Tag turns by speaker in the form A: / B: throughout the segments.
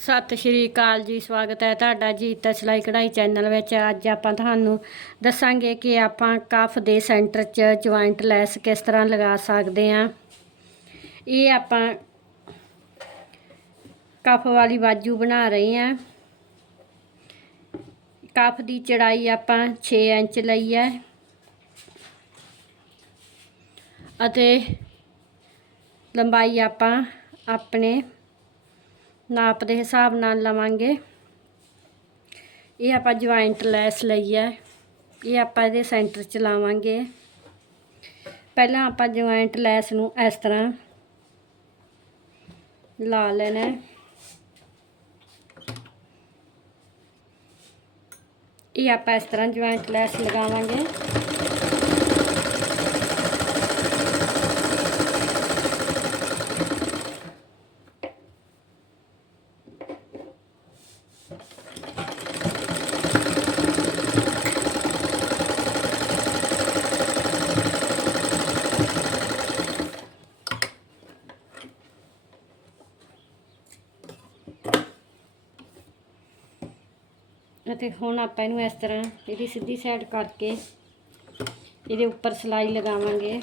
A: ਸਤਿ ਸ਼੍ਰੀ ਅਕਾਲ ਜੀ, ਸਵਾਗਤ ਹੈ ਤੁਹਾਡਾ ਜੀ ਤਾਂ ਸਿਲਾਈ ਕਢਾਈ ਚੈਨਲ ਵਿੱਚ। ਅੱਜ ਆਪਾਂ ਤੁਹਾਨੂੰ ਦੱਸਾਂਗੇ ਕਿ ਆਪਾਂ ਕਫ ਦੇ ਸੈਂਟਰ 'ਚ ਜੁਆਇੰਟ ਲੈਸ ਕਿਸ ਤਰ੍ਹਾਂ ਲਗਾ ਸਕਦੇ ਹਾਂ। ਇਹ ਆਪਾਂ ਕਫ ਵਾਲੀ ਬਾਜੂ ਬਣਾ ਰਹੇ ਹਾਂ। ਕਫ ਦੀ ਚੜਾਈ ਆਪਾਂ 6 ਇੰਚ ਲਈ ਹੈ। ਅਤੇ ਲੰਬਾਈ ਆਪਾਂ ਆਪਣੇ ਨਾਪ ਦੇ ਹਿਸਾਬ ਨਾਲ ਲਵਾਂਗੇ। ਇਹ ਆਪਾਂ ਜੁਆਇੰਟ ਲੈਸ ਲਈ ਹੈ। ਇਹ ਆਪਾਂ ਇਹਦੇ ਸੈਂਟਰ 'ਚ ਲਾਵਾਂਗੇ। ਪਹਿਲਾਂ ਆਪਾਂ ਜੁਆਇੰਟ ਲੈਸ ਨੂੰ ਇਸ ਤਰ੍ਹਾਂ ਲਾ ਲੈਣਾ ਇਹ ਆਪਾਂ ਇਸ ਤਰ੍ਹਾਂ ਜੁਆਇੰਟ ਲੈਸ ਲਗਾਵਾਂਗੇ। ਅਤੇ ਹੁਣ ਆਪਾਂ ਇਹਨੂੰ ਇਸ ਤਰ੍ਹਾਂ ਇਹਦੀ ਸਿੱਧੀ ਸਾਈਡ ਕਰਕੇ ਇਹਦੇ ਉੱਪਰ ਸਲਾਈ ਲਗਾਵਾਂਗੇ।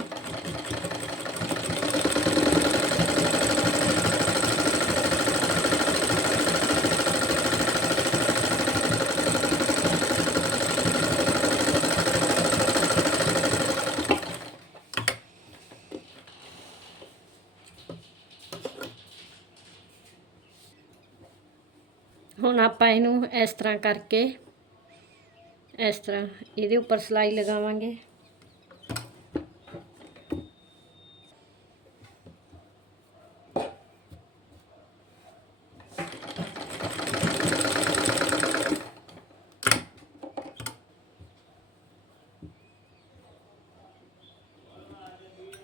A: ਹੁਣ ਆਪਾਂ ਇਹਨੂੰ ਇਸ ਤਰ੍ਹਾਂ ਕਰਕੇ, ਇਸ ਤਰ੍ਹਾਂ ਇਹਦੇ ਉੱਪਰ ਸਲਾਈ ਲਗਾਵਾਂਗੇ।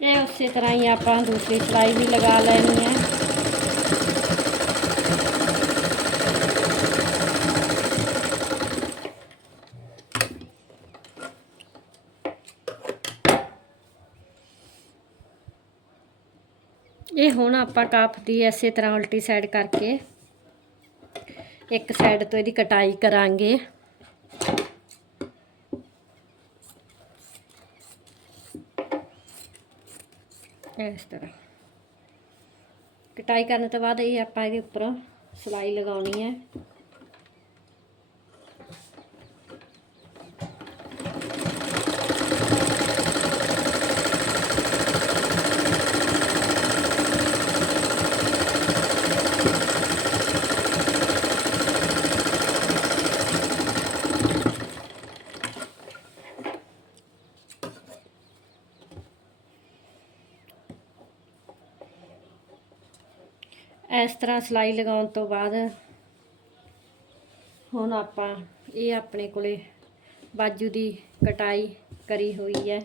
A: ਇਹ ਉਸੇ ਤਰ੍ਹਾਂ ਹੀ ਆਪਾਂ ਦੂਸਰੀ ਸਲਾਈ ਵੀ ਲਗਾ ਲੈਣੀ ਹੈ। ਇਹ ਹੁਣ ਆਪਾਂ ਕਾਪ ਦੀ ਇਸੇ ਤਰ੍ਹਾਂ ਉਲਟੀ ਸਾਈਡ ਕਰਕੇ ਇੱਕ ਸਾਈਡ ਤੋਂ ਇਹਦੀ ਕਟਾਈ ਕਰਾਂਗੇ। ਇਸ ਤਰ੍ਹਾਂ। ਕਟਾਈ ਕਰਨ ਤੋਂ ਬਾਅਦ ਇਹ ਆਪਾਂ ਇਹਦੇ ਉੱਪਰ ਸਲਾਈ ਲਗਾਉਣੀ ਹੈ। ਇਸ ਤਰ੍ਹਾਂ ਸਲਾਈ ਲਗਾਉਣ ਤੋਂ ਬਾਅਦ ਹੁਣ ਆਪਾਂ ਇਹ ਆਪਣੇ ਕੋਲੇ ਬਾਜੂ ਦੀ ਕਟਾਈ ਕਰੀ ਹੋਈ ਹੈ।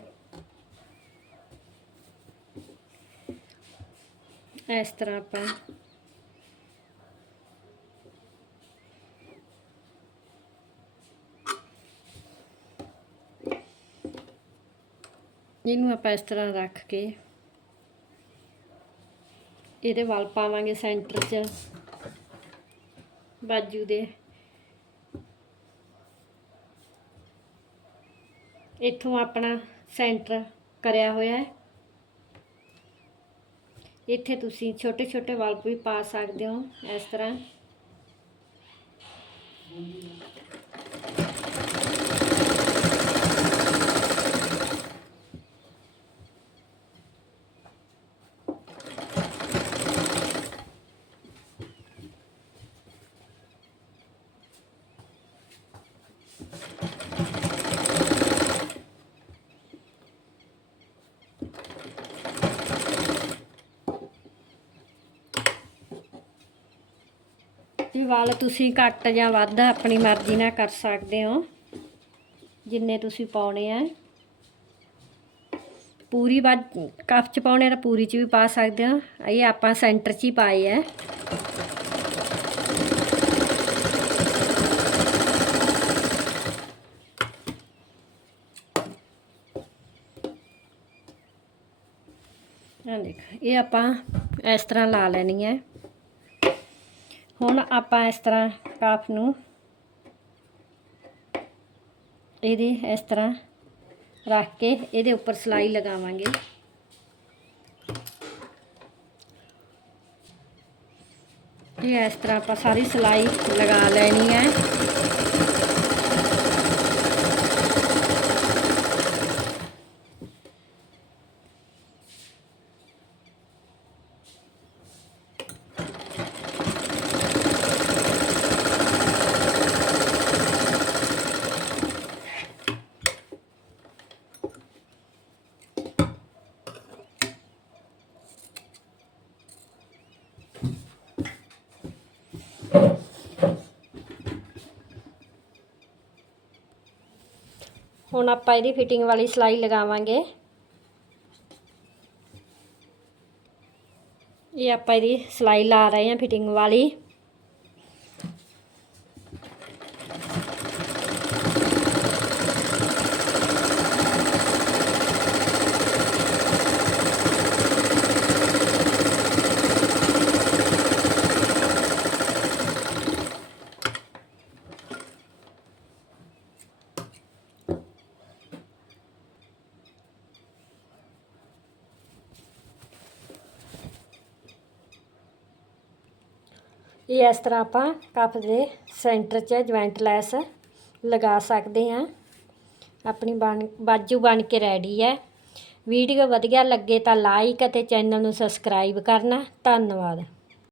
A: ਇਸ ਤਰ੍ਹਾਂ ਆਪਾਂ ਇਹਨੂੰ ਆਪਾਂ ਇਸ ਤਰ੍ਹਾਂ ਰੱਖ ਕੇ ਇਹਦੇ ਵੱਲ ਪਾਵਾਂਗੇ ਸੈਂਟਰ 'ਚ। ਬਾਜੂ ਦੇ। ਇੱਥੋਂ ਆਪਣਾ ਸੈਂਟਰ ਕਰਿਆ ਹੋਇਆ ਹੈ। ਇੱਥੇ ਤੁਸੀਂ ਛੋਟੇ ਛੋਟੇ ਵੱਲ ਵੀ ਪਾ ਸਕਦੇ ਹੋ ਇਸ ਤਰ੍ਹਾਂ। ਇਹ ਵਾਲ ਤੁਸੀਂ ਘੱਟ ਜਾਂ ਵੱਧ ਆਪਣੀ ਮਰਜ਼ੀ ਨਾਲ ਕਰ ਸਕਦੇ ਹੋ। ਜਿੰਨੇ ਤੁਸੀਂ ਪਾਉਣੇ ਆ। ਪੂਰੀ ਬਾਜ ਕਫ ਚ ਪਾਉਣੇ ਤਾਂ ਪੂਰੀ ਚ ਵੀ ਪਾ ਸਕਦੇ ਹੋ। ਇਹ ਆਪਾਂ ਸੈਂਟਰ ਚ ਹੀ ਪਾਏ ਆ। ਆ ਦੇਖ, ਇਹ ਆਪਾਂ ਇਸ ਤਰ੍ਹਾਂ ਲਾ ਲੈਣੀ ਹੈ ਹੁਣ ਆਪਾਂ ਇਸ ਤਰ੍ਹਾਂ ਕਾਫ ਨੂੰ ਇਹਦੀ ਇਸ ਤਰ੍ਹਾਂ ਰੱਖ ਕੇ ਇਹਦੇ ਉੱਪਰ ਸਲਾਈ ਲਗਾਵਾਂਗੇ। ਇਹ ਇਸ ਤਰ੍ਹਾਂ ਆਪਾਂ ਸਾਰੀ ਸਲਾਈ ਲਗਾ ਲੈਣੀ ਹੈ। ਹੁਣ ਆਪਾਂ ਇਹਦੀ ਫਿਟਿੰਗ ਵਾਲੀ ਸਿਲਾਈ ਲਗਾਵਾਂਗੇ। ਇਹ ਆਪਾਂ ਇਹਦੀ ਸਿਲਾਈ ਲਾ ਰਹੇ ਹਾਂ ਫਿਟਿੰਗ ਵਾਲੀ। ਇਹ ਇਸ ਤਰ੍ਹਾਂ ਆਪਾਂ ਕੱਪ ਦੇ ਸੈਂਟਰ 'ਚ ਜੁਆਇੰਟ ਲੈਸ ਲਗਾ ਸਕਦੇ ਹਾਂ। ਆਪਣੀ ਬਣ, ਬਾਜੂ ਬਣ ਕੇ ਰੈਡੀ ਹੈ। ਵੀਡੀਓ ਵਧੀਆ ਲੱਗੇ ਤਾਂ ਲਾਈਕ ਅਤੇ ਚੈਨਲ ਨੂੰ ਸਬਸਕ੍ਰਾਈਬ ਕਰਨਾ। ਧੰਨਵਾਦ।